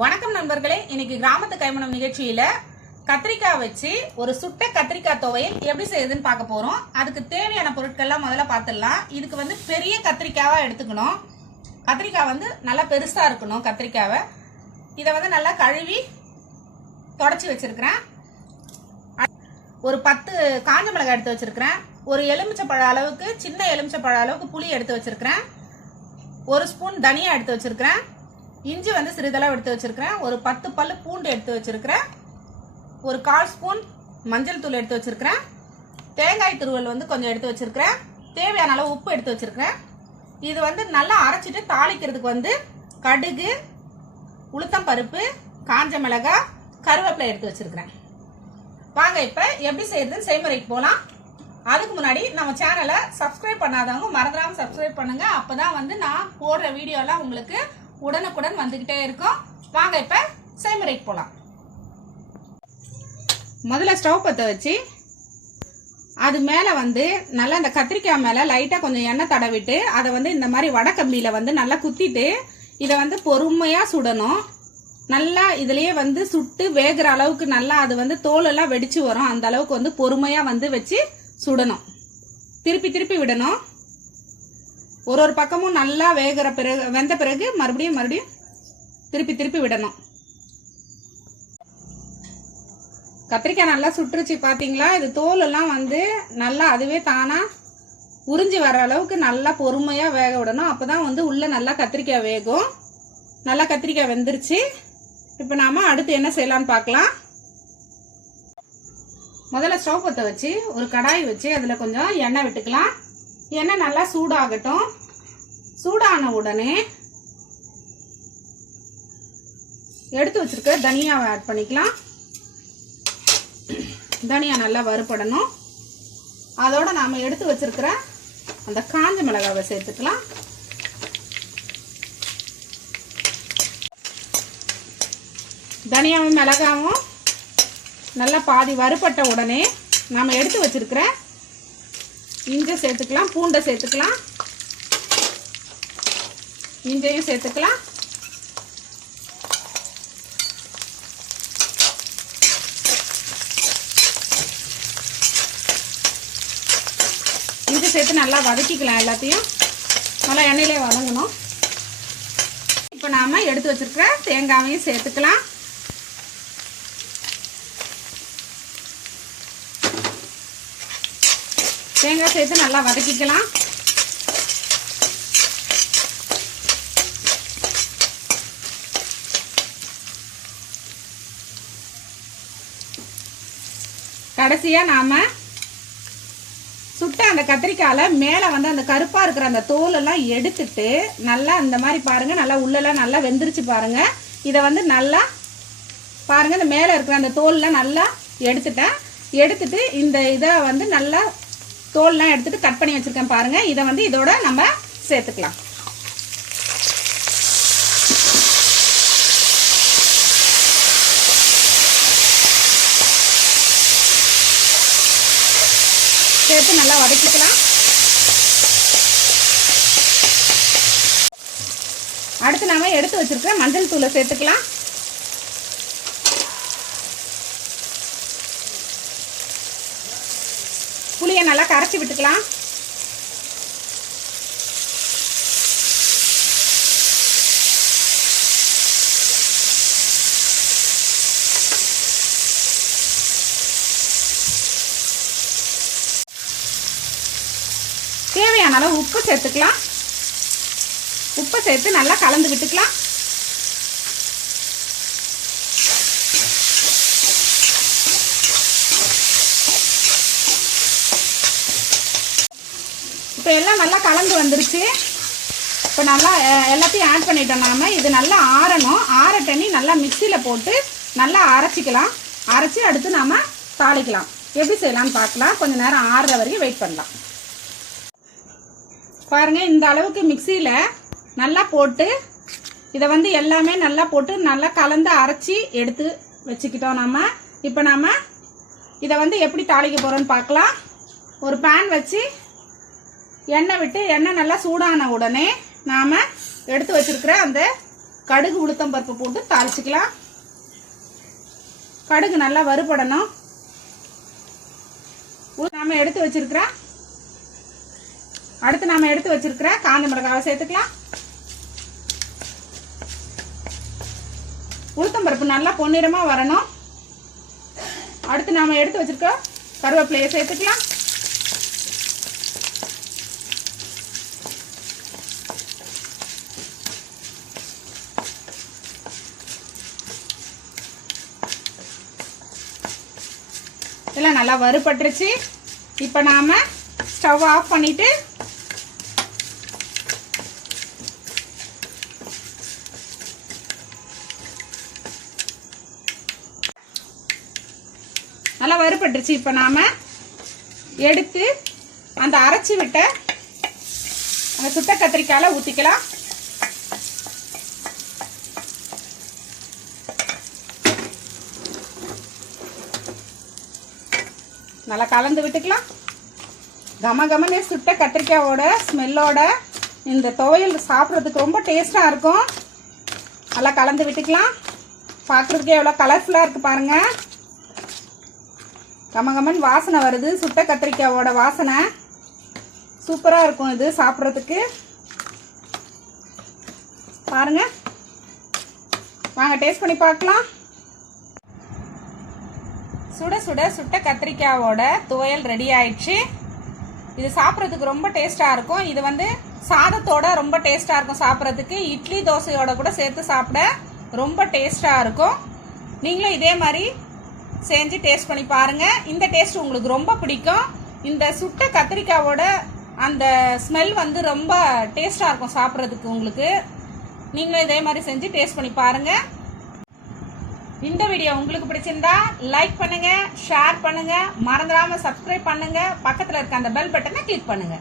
வணக்கம் நண்பர்களே, இன்னைக்கு கிராமத்து கைமணம் நிகழ்ச்சியில கத்திரிக்காய் வச்சு ஒரு சுட்ட கத்திரிக்காய் துவையல் எப்படி செய்யுதுன்னு பார்க்க போறோம். அதுக்கு தேவையான பொருட்கள்லாம் முதல்ல பார்த்துடலாம். இதுக்கு வந்து பெரிய கத்திரிக்காவா எடுத்துக்கணும். கத்திரிக்காய் வந்து நல்லா பெருசா இருக்கணும். கத்திரிக்காவை இதை வந்து நல்லா கழுவி தொடச்சி வச்சிருக்கிறேன். ஒரு 10 காஞ்ச மிளகாய் எடுத்து வச்சிருக்கிறேன். ஒரு எலுமிச்சைப்பழ அளவுக்கு, சின்ன எலுமிச்சைப்பழ அளவுக்கு புளி எடுத்து வச்சிருக்கிறேன். 1 ஸ்பூன் தனியா எடுத்து வச்சிருக்கிறேன். இஞ்சி வந்து சிறிதளவு எடுத்து வச்சிருக்கிறேன். ஒரு 10 பல்லு பூண்டு எடுத்து வச்சிருக்கிறேன். ஒரு 1/4 ஸ்பூன் மஞ்சள் தூள் எடுத்து வச்சிருக்கிறேன். தேங்காய் துருவல் வந்து கொஞ்சம் எடுத்து வச்சிருக்கிறேன். தேவையான அளவு உப்பு எடுத்து வச்சிருக்கிறேன். இது வந்து நல்லா அரைச்சிட்டு தாளிக்கிறதுக்கு வந்து கடுகு, உளுத்தம் பருப்பு, காஞ்ச மிளகாய், கருவேப்பிலை எடுத்து வச்சிருக்கிறேன். வாங்க இப்ப எப்படி செய்யறதுன்னு செய்முறைக்கு போலாம். அதுக்கு முன்னாடி நம்ம சேனலை சப்ஸ்கிரைப் பண்ணாதவங்க மறந்துடாம சப்ஸ்கிரைப் பண்ணுங்க. அப்பதான் வந்து நான் போடுற வீடியோலாம் உங்களுக்கு உடனுக்குடன் வந்துகிட்டே இருக்கும். வாங்க இப்ப செய்முறைக்கு போலாம். முதல்ல ஸ்டவ் பற்ற வச்சு அது மேல வந்து நல்லா இந்த கத்திரிக்காய் மேல லைட்டா கொஞ்சம் எண்ணெய் தடவிட்டு அதை வந்து இந்த மாதிரி வடக்கம்பியில வந்து நல்லா குத்திட்டு இதை வந்து பொறுமையா சுடணும். நல்லா இதுலயே வந்து சுட்டு வேகிற அளவுக்கு நல்லா அது வந்து தோல் எல்லாம் வெடிச்சு வரும். அந்த அளவுக்கு வந்து பொறுமையா வந்து வச்சு சுடணும். திருப்பி திருப்பி விடணும். ஒரு பக்கமும் நல்லா வெந்த பிறகு மறுபடியும் திருப்பி திருப்பி விடணும். கத்திரிக்காய் நல்லா சுட்டுருச்சு பாத்தீங்களா? இது தோல் எல்லாம் வந்து நல்லா அதுவே தானா உறிஞ்சி வர அளவுக்கு நல்லா பொறுமையா வேக விடணும். அப்பதான் வந்து உள்ள நல்லா கத்திரிக்காய் வேகும். நல்லா கத்திரிக்காய் வெந்துருச்சு. இப்ப நாம அடுத்து என்ன செய்யலாம்னு பார்க்கலாம். முதல்ல ஸ்டவ் பற்ற வச்சு ஒரு கடாய் வச்சு அதுல கொஞ்சம் எண்ணெய் விட்டுக்கலாம். எண்ணெய் நல்லா சூடாகட்டும். சூடான உடனே எடுத்து வச்சிருக்க தனியாவை ஆட் பண்ணிக்கலாம். தனியா நல்லா வறுபடணும். அதோட நாம எடுத்து வச்சிருக்கிற அந்த காஞ்ச மிளகாவை சேர்த்துக்கலாம். தனியாவும் மிளகாவும் நல்லா பாதி வறுபட்ட உடனே நாம எடுத்து வச்சிருக்கிற இஞ்சி சேர்த்துக்கலாம். பூண்டை சேர்த்துக்கலாம். இஞ்சையும் சேர்த்துக்கலாம். இஞ்சி சேர்த்து நல்லா வதக்கிக்கலாம். எல்லாத்தையும் நல்லா எண்ணெயிலே வதங்கணும். இப்போ நாம எடுத்து வச்சிருக்கிற தேங்காயையும் சேர்த்துக்கலாம். தேங்காய் சேர்த்து நல்லா வதக்கிக்கலாம். கடைசியா நாம சுட்ட அந்த கத்திரிக்காயில மேல வந்து அந்த கருப்பா இருக்கிற அந்த தோல் எல்லாம் எடுத்துட்டு நல்லா இந்த மாதிரி பாருங்க, நல்லா உள்ளெல்லாம் நல்லா வெந்துருச்சு பாருங்க. இதை வந்து நல்லா பாருங்க, இந்த மேல இருக்கிற அந்த தோல்லாம் நல்லா எடுத்துட்டு இந்த இதை வந்து நல்லா தோல்லாம் எடுத்துட்டு கட் பண்ணி வச்சிருக்கேன் பாருங்க. இதை வந்து இதோட நம்ம சேர்த்துக்கலாம். சேர்த்து நல்லா வதக்கிக்கலாம். அடுத்து நாம எடுத்து வச்சிருக்கிற மஞ்சள் தூளை சேர்த்துக்கலாம். புளியை நல்லா கரைச்சி விட்டுக்கலாம். தேவையான அளவு உப்பு சேர்த்துக்கலாம். உப்பு சேர்த்து நல்லா கலந்து விட்டுக்கலாம். இப்போ எல்லாம் நல்லா கலந்து வந்துருச்சு. இப்போ நல்லா எல்லாத்தையும் ஆட் பண்ணிட்டோம். நாம இது நல்லா ஆறணும். ஆறட்டனி நல்லா மிக்சியில் போட்டு நல்லா அரைச்சிக்கலாம். அரைச்சி அடுத்து நாம தாளிக்கலாம். எப்படி செய்யலாம்னு பார்க்கலாம். கொஞ்ச நேரம் ஆறுற வரைக்கும் வெயிட் பண்ணலாம். பாருங்க, இந்த அளவுக்கு மிக்சியில நல்லா போட்டு இதை வந்து எல்லாமே நல்லா போட்டு நல்லா கலந்து அரைச்சி எடுத்து வச்சுக்கிட்டோம். இப்போ நாம இதை வந்து எப்படி தாளிக்க போறோம்னு பார்க்கலாம். ஒரு பேன் வச்சு எண்ணெய் விட்டு எண்ணெய் நல்லா சூடான உடனே நாம எடுத்து வச்சிருக்கிற அந்த கடுகு உளுத்தம் பருப்பு போட்டு தாளிச்சுக்கலாம். கடுகு நல்லா வறுபடணும். நாம எடுத்து வச்சிருக்கிற காஞ்ச மிளகாவை சேர்த்துக்கலாம். உளுத்தம் பருப்பு நல்லா பொன்னிறமா வரணும். அடுத்து நாம எடுத்து வச்சிருக்க கருவேப்பிலையை சேர்த்துக்கலாம். இதெல்லாம் நல்லா வறுபட்டுருச்சு. இப்போ நாம ஸ்டவ் ஆஃப் பண்ணிட்டு நல்லா வறுபட்டுருச்சு. இப்போ நாம எடுத்து அந்த அரைச்சி விட்ட அந்த சுட்ட கத்திரிக்காயில ஊற்றிக்கலாம். நல்லா கலந்து விட்டுக்கலாம். கமகமனே சுட்ட கத்திரிக்காயோட ஸ்மெல்லோட இந்த துவையல் சாப்பிட்றதுக்கு ரொம்ப டேஸ்டாக இருக்கும். நல்லா கலந்து விட்டுக்கலாம். பார்க்குறதுக்கே எவ்வளோ கலர்ஃபுல்லாக இருக்குது பாருங்கள். கமகமன் வாசனை வருது. சுட்ட கத்திரிக்காயோட வாசனை சூப்பராக இருக்கும் இது சாப்பிட்றதுக்கு. பாருங்க, வாங்க டேஸ்ட் பண்ணி பார்க்கலாம். சுட சுட சுட்ட கத்திரிக்காயோட துவையல் ரெடி ஆயிடுச்சு. இது சாப்பிட்றதுக்கு ரொம்ப டேஸ்டாக இருக்கும். இது வந்து சாதத்தோட ரொம்ப டேஸ்டாக இருக்கும் சாப்பிட்றதுக்கு. இட்லி தோசையோட கூட சேர்த்து சாப்பிட ரொம்ப டேஸ்டாக இருக்கும். நீங்களும் இதே மாதிரி செஞ்சு டேஸ்ட் பண்ணி பாருங்க. இந்த டேஸ்ட் உங்களுக்கு ரொம்ப பிடிக்கும். இந்த சுட்ட கத்திரிக்காயோட அந்த ஸ்மெல் வந்து ரொம்ப டேஸ்டாக இருக்கும் சாப்பிட்றதுக்கு உங்களுக்கு. நீங்களும் இதே மாதிரி செஞ்சு டேஸ்ட் பண்ணி பாருங்க. இந்த வீடியோ உங்களுக்கு பிடிச்சிருந்தா லைக் பண்ணுங்க, ஷேர் பண்ணுங்க, மறந்துடாம சப்ஸ்கிரைப் பண்ணுங்க, பக்கத்தில் இருக்க அந்த பெல் பட்டனை கிளிக் பண்ணுங்க.